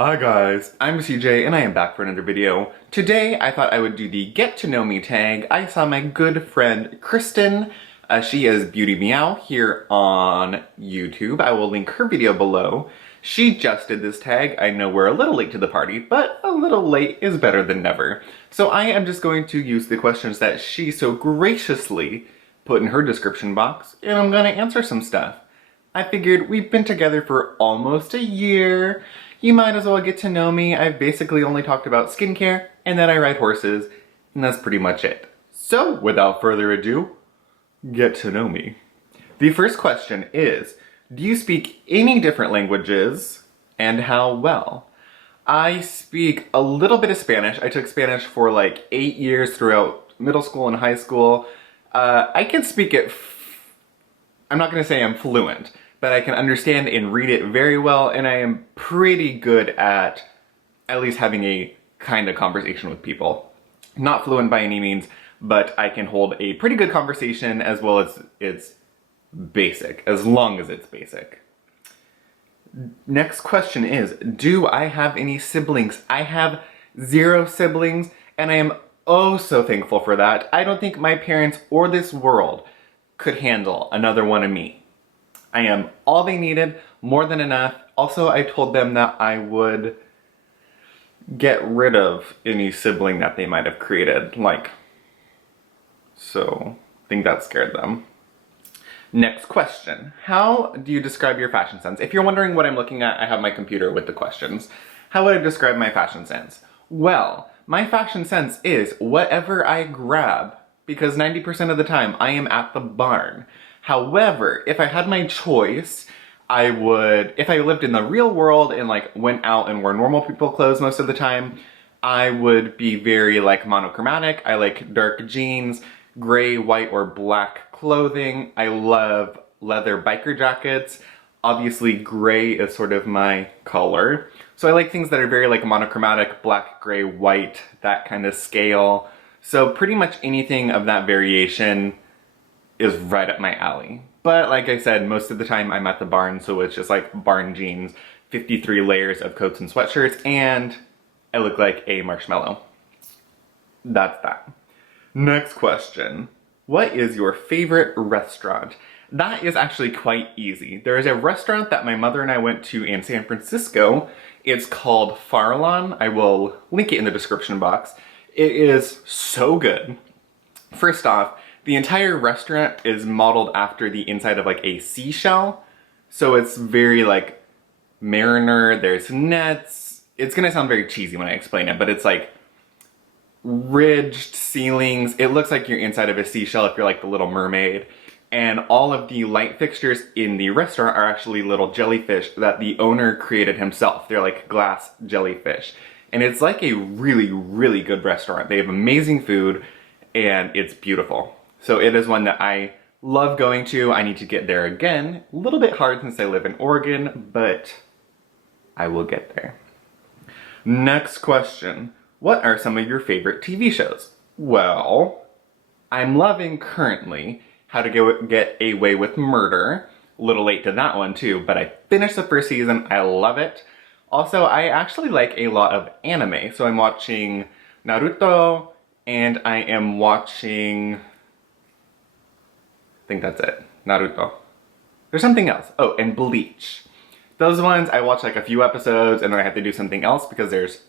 Hi guys, I'm CJ and I am back for another video. Today I thought I would do the get to know me tag. I saw my good friend Kristen. She is Beauty Meow here on YouTube. I will link her video below. She just did this tag. I know we're a little late to the party, but a little late is better than never. So I am just going to use the questions that she so graciously put in her description box, and I'm gonna answer some stuff. I figured we've been together for almost a year. You might as well get to know me. I've basically only talked about skincare and that I ride horses, and that's pretty much it. So, without further ado, get to know me. The first question is, do you speak any different languages, and how well? I speak a little bit of Spanish. I took Spanish for like 8 years throughout middle school and high school. I can speak it, I'm not gonna say I'm fluent, but I can understand and read it very well, and I am pretty good at least having a kind of conversation with people. Not fluent by any means, but I can hold a pretty good conversation as well as it's basic, as long as it's basic. Next question is, do I have any siblings? I have 0 siblings, and I am oh so thankful for that. I don't think my parents or this world could handle another one of me. I am all they needed, more than enough. Also, I told them that I would get rid of any sibling that they might have created, so I think that scared them. Next question. How do you describe your fashion sense? If you're wondering what I'm looking at, I have my computer with the questions. How would I describe my fashion sense? Well, my fashion sense is whatever I grab, because 90% of the time I am at the barn. However, if I had my choice, I would, if I lived in the real world and went out and wore normal people clothes most of the time, I would be very monochromatic. I like dark jeans, gray, white, or black clothing. I love leather biker jackets. Obviously, gray is sort of my color. So I like things that are very monochromatic, black, gray, white, that kind of scale. So pretty much anything of that variation is right up my alley. But like I said, most of the time I'm at the barn, so it's just barn jeans, 53 layers of coats and sweatshirts, and I look like a marshmallow. That's that. Next question. What is your favorite restaurant? That is actually quite easy. There is a restaurant that my mother and I went to in San Francisco. It's called Farallon. I will link it in the description box. It is so good. First off, the entire restaurant is modeled after the inside of a seashell. So it's very mariner, there's nets. It's gonna sound very cheesy when I explain it, but it's ridged ceilings. It looks like you're inside of a seashell if you're the Little Mermaid. And all of the light fixtures in the restaurant are actually little jellyfish that the owner created himself. They're glass jellyfish. And it's a really, really good restaurant. They have amazing food and it's beautiful. So it is one that I love going to. I need to get there again. A little bit hard since I live in Oregon, but I will get there. Next question. What are some of your favorite TV shows? Well, I'm loving currently How to Get Away with Murder. A little late to that one too, but I finished the first season. I love it. Also, I actually like a lot of anime. So I'm watching Naruto, and I am watching, I think that's it, Naruto. There's something else. Oh, and Bleach. Those ones, I watch a few episodes and then I have to do something else because there's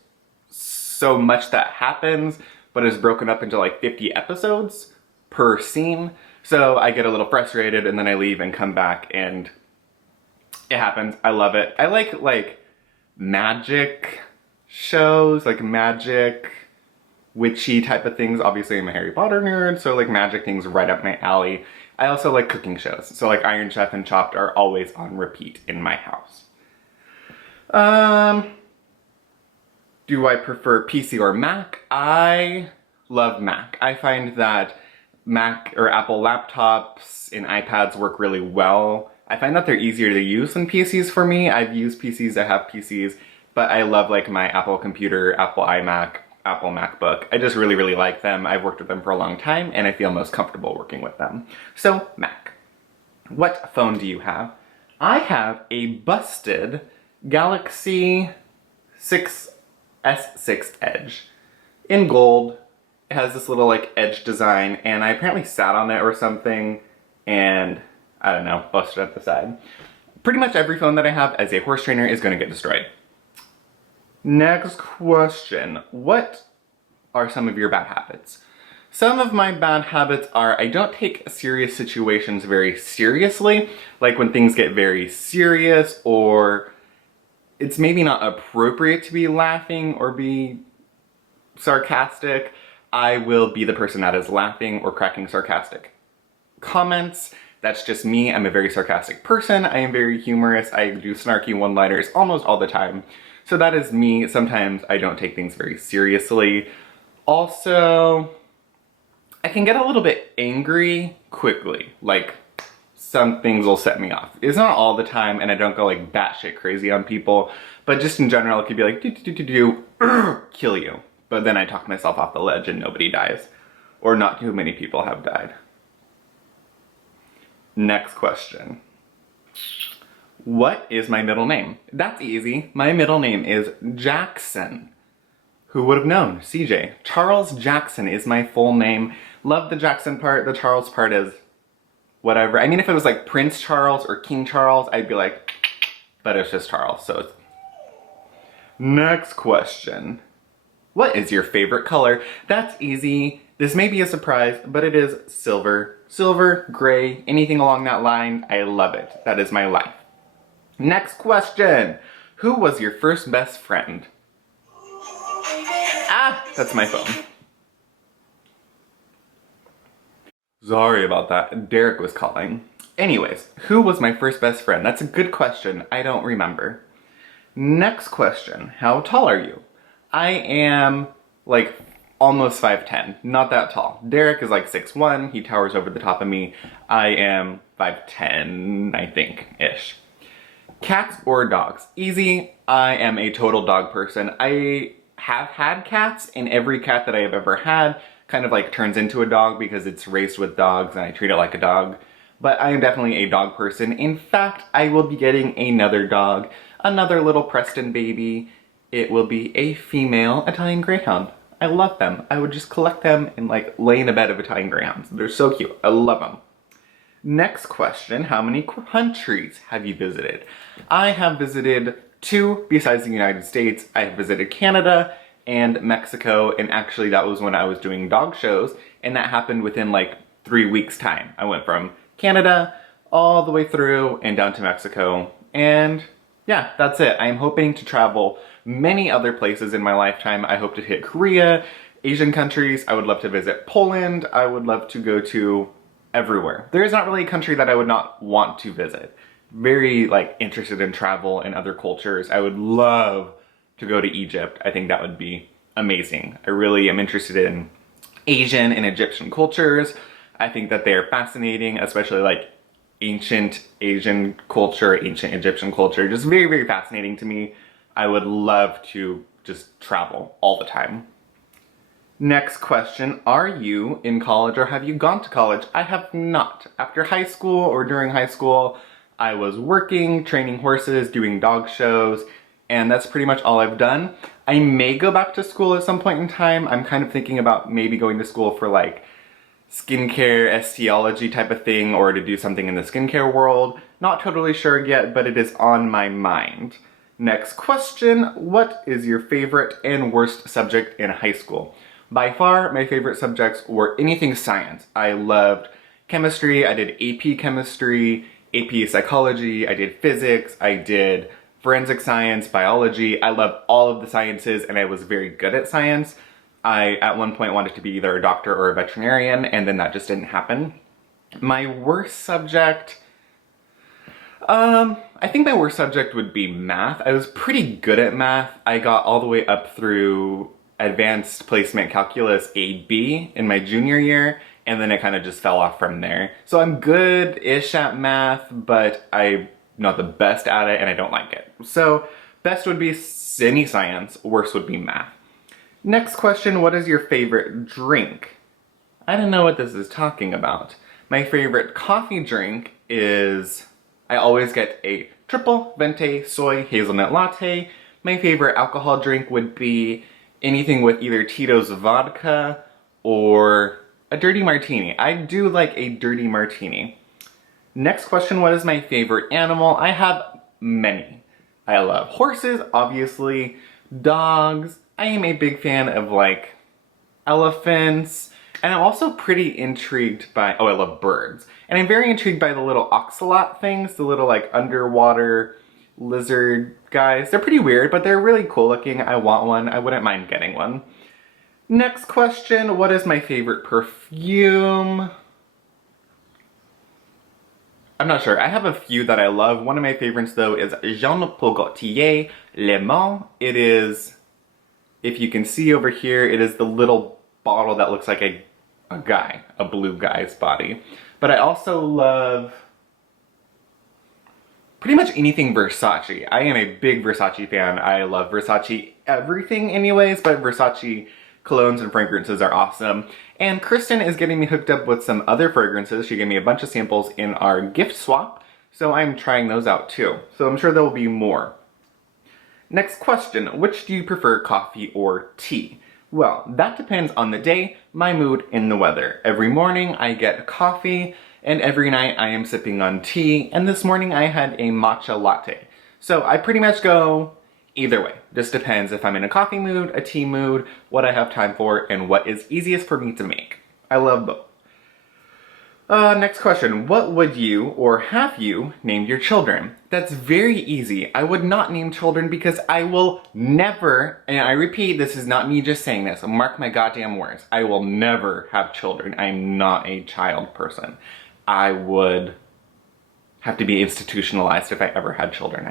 so much that happens, but it's broken up into 50 episodes per scene. So I get a little frustrated and then I leave and come back and it happens. I love it. I like magic shows, magic, witchy type of things. Obviously I'm a Harry Potter nerd, so magic things right up my alley. I also like cooking shows, so Iron Chef and Chopped are always on repeat in my house. Do I prefer PC or Mac? I love Mac. I find that Mac or Apple laptops and iPads work really well. I find that they're easier to use than PCs for me. I've used PCs, I have PCs, but I love my Apple computer, Apple iMac, Apple MacBook. I just really, really like them. I've worked with them for a long time and I feel most comfortable working with them. So, Mac. What phone do you have? I have a busted Galaxy S6 edge in gold. It has this little like edge design, and I apparently sat on it or something, and I don't know, busted at the side. Pretty much every phone that I have as a horse trainer is going to get destroyed. Next question. What are some of your bad habits? Some of my bad habits are I don't take serious situations very seriously, like when things get very serious or it's maybe not appropriate to be laughing or be sarcastic. I will be the person that is laughing or cracking sarcastic comments. That's just me. I'm a very sarcastic person. I am very humorous. I do snarky one-liners almost all the time. So that is me. Sometimes I don't take things very seriously. Also, I can get a little bit angry quickly. Like, some things will set me off. It's not all the time, and I don't go like batshit crazy on people, but just in general, it could be like, kill you. But then I talk myself off the ledge and nobody dies. Or not too many people have died. Next question. What is my middle name? That's easy. My middle name is Jackson. Who would have known? CJ. Charles Jackson is my full name. Love the Jackson part. The Charles part is whatever. I mean, if it was like Prince Charles or King Charles, I'd be like, but it's just Charles, so it's... Next question. What is your favorite color? That's easy. This may be a surprise, but it is silver. Silver, gray, anything along that line, I love it. That is my life. Next question. Who was your first best friend? Ah, that's my phone. Sorry about that. Derek was calling. Anyways, who was my first best friend? That's a good question. I don't remember. Next question. How tall are you? I am like almost 5'10", not that tall. Derek is like 6'1", he towers over the top of me. I am 5'10", I think-ish. Cats or dogs? Easy, I am a total dog person. I have had cats, and every cat that I have ever had kind of like turns into a dog because it's raised with dogs and I treat it like a dog. But I am definitely a dog person. In fact, I will be getting another dog, another little Preston baby. It will be a female Italian Greyhound. I love them. I would just collect them and like lay in a bed of Italian Greyhounds. They're so cute. I love them. Next question, how many countries have you visited? I have visited 2 besides the United States. I have visited Canada and Mexico, and actually that was when I was doing dog shows, and that happened within like 3 weeks time. I went from Canada all the way through and down to Mexico, and yeah, that's it. I'm hoping to travel many other places in my lifetime. I hope to hit Korea, Asian countries. I would love to visit Poland. I would love to go to everywhere. There is not really a country that I would not want to visit. Very like interested in travel and other cultures. I would love to go to Egypt. I think that would be amazing. I really am interested in Asian and Egyptian cultures. I think that they are fascinating, especially like ancient Asian culture, ancient Egyptian culture. Just very, very fascinating to me. I would love to just travel all the time. Next question, are you in college or have you gone to college? I have not. After high school or during high school, I was working, training horses, doing dog shows, and that's pretty much all I've done. I may go back to school at some point in time. I'm kind of thinking about maybe going to school for like skincare, estheology type of thing, or to do something in the skincare world. Not totally sure yet, but it is on my mind. Next question, what is your favorite and worst subject in high school? By far, my favorite subjects were anything science. I loved chemistry, I did AP chemistry, AP psychology, I did physics, I did forensic science, biology. I loved all of the sciences and I was very good at science. I, at one point, wanted to be either a doctor or a veterinarian, and then that just didn't happen. My worst subject, I think my worst subject would be math. I was pretty good at math. I got all the way up through advanced placement calculus AB in my junior year, and then it kind of just fell off from there. So I'm good-ish at math, but I'm not the best at it and I don't like it. So best would be any science, worst would be math. Next question, what is your favorite drink? I don't know what this is talking about. My favorite coffee drink is, I always get a triple venti soy hazelnut latte My favorite alcohol drink would be anything with either Tito's vodka or a dirty martini. I do like a dirty martini. Next question, what is my favorite animal? I have many. I love horses, obviously, dogs. I am a big fan of like elephants, and I'm also pretty intrigued by, oh, I love birds. And I'm very intrigued by the little ocelot things, the little like underwater lizard guys. They're pretty weird, but they're really cool looking. I want one. I wouldn't mind getting one. Next question, what is my favorite perfume? I'm not sure. I have a few that I love. One of my favorites though is Jean Paul Gaultier Le Mans. It is, if you can see over here, it is the little bottle that looks like a guy, a blue guy's body. But I also love pretty much anything Versace. I am a big Versace fan. I love Versace everything anyways, but Versace colognes and fragrances are awesome. And Kristen is getting me hooked up with some other fragrances. She gave me a bunch of samples in our gift swap, so I'm trying those out too. So I'm sure there will be more. Next question, which do you prefer, coffee or tea? Well, that depends on the day, my mood, and the weather. Every morning I get coffee, and every night I am sipping on tea, and this morning I had a matcha latte. So I pretty much go either way. Just depends if I'm in a coffee mood, a tea mood, what I have time for, and what is easiest for me to make. I love both. Next question. What would you, or have you, named your children? That's very easy. I would not name children because I will never, and I repeat, this is not me just saying this, mark my goddamn words, I will never have children. I'm not a child person. I would have to be institutionalized if I ever had children.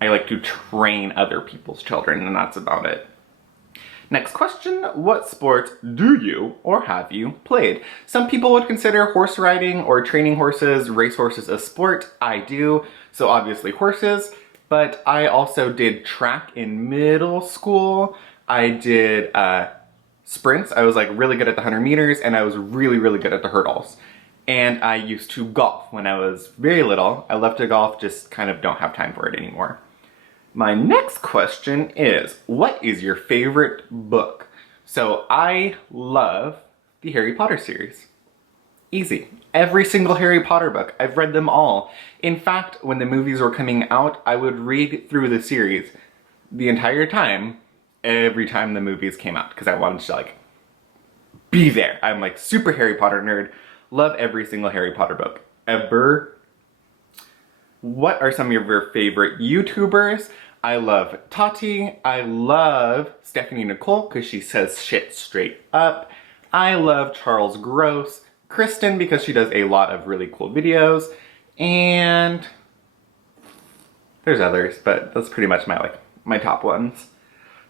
I like to train other people's children, and that's about it. Next question, what sports do you or have you played? Some people would consider horse riding or training horses, race horses a sport. I do, so obviously horses, but I also did track in middle school. I did sprints. I was like really good at the 100 meters, and I was really, really good at the hurdles. And I used to golf when I was very little. I love to golf, just kind of don't have time for it anymore. My next question is, what is your favorite book? So I love the Harry Potter series. Easy. Every single Harry Potter book. I've read them all. In fact, when the movies were coming out, I would read through the series the entire time, every time the movies came out, because I wanted to like be there. I'm like super Harry Potter nerd. Love every single Harry Potter book ever. What are some of your favorite YouTubers? I love Tati. I love Stephanie Nicole because she says shit straight up. I love Charles Gross. Kristen because she does a lot of really cool videos. And there's others, but that's pretty much my top ones.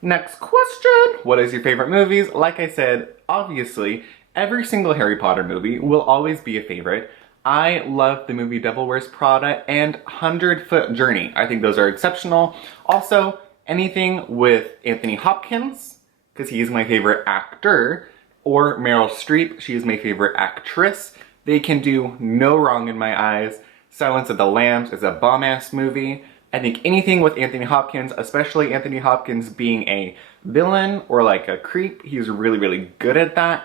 Next question. What is your favorite movies? Like I said, obviously, every single Harry Potter movie will always be a favorite. I love the movie Devil Wears Prada and 100-Foot Journey. I think those are exceptional. Also, anything with Anthony Hopkins, because he is my favorite actor, or Meryl Streep, she is my favorite actress. They can do no wrong in my eyes. Silence of the Lambs is a bomb-ass movie. I think anything with Anthony Hopkins, especially Anthony Hopkins being a villain or like a creep, he's really, really good at that.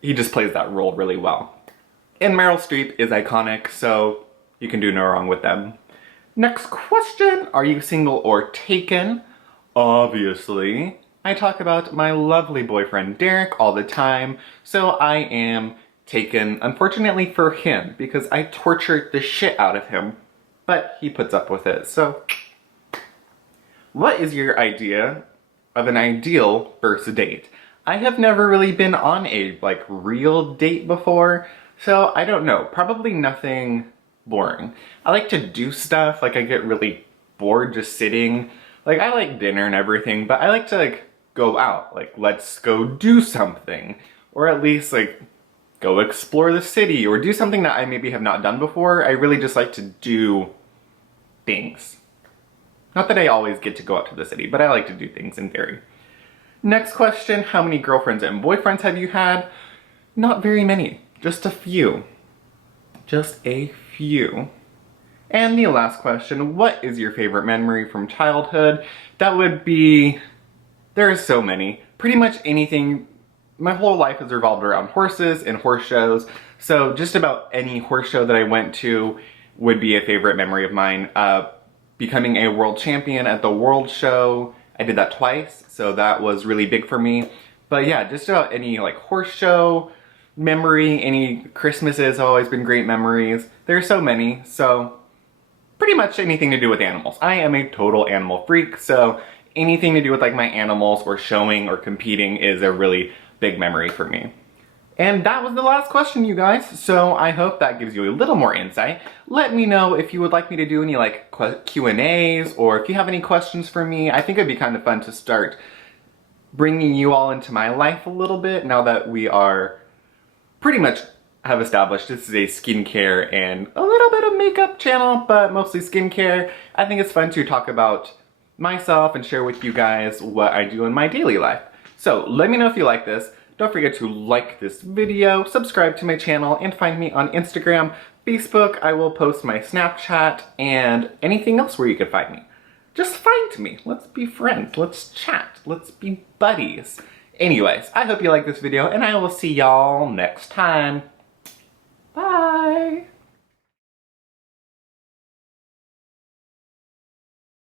He just plays that role really well. And Meryl Streep is iconic, so you can do no wrong with them. Next question, are you single or taken? Obviously. I talk about my lovely boyfriend Derek all the time, so I am taken, unfortunately for him, because I tortured the shit out of him, but he puts up with it, so. What is your idea of an ideal first date? I have never really been on a real date before, so I don't know. Probably nothing boring. I like to do stuff, I get really bored just sitting. I like dinner and everything, but I like to go out. Let's go do something. Or at least go explore the city or do something that I maybe have not done before. I really just like to do things. Not that I always get to go out to the city, but I like to do things in theory. Next question, how many girlfriends and boyfriends have you had? Not very many, just a few. Just a few. And the last question, what is your favorite memory from childhood? That would be, there are so many. Pretty much anything, my whole life has revolved around horses and horse shows. So just about any horse show that I went to would be a favorite memory of mine. Becoming a world champion at the world show, I did that twice, so that was really big for me. But yeah, just about any like horse show memory, any Christmases have always been great memories. There are so many, so pretty much anything to do with animals. I am a total animal freak, so anything to do with like my animals or showing or competing is a really big memory for me. And that was the last question, you guys. So I hope that gives you a little more insight. Let me know if you would like me to do any like Q&As or if you have any questions for me. I think it'd be kind of fun to start bringing you all into my life a little bit now that we are pretty much have established this is a skincare and a little bit of makeup channel, but mostly skincare. I think it's fun to talk about myself and share with you guys what I do in my daily life. So let me know if you like this. Don't forget to like this video, subscribe to my channel, and find me on Instagram, Facebook. I will post my Snapchat and anything else where you can find me. Just find me. Let's be friends. Let's chat. Let's be buddies. Anyways, I hope you like this video, and I will see y'all next time. Bye!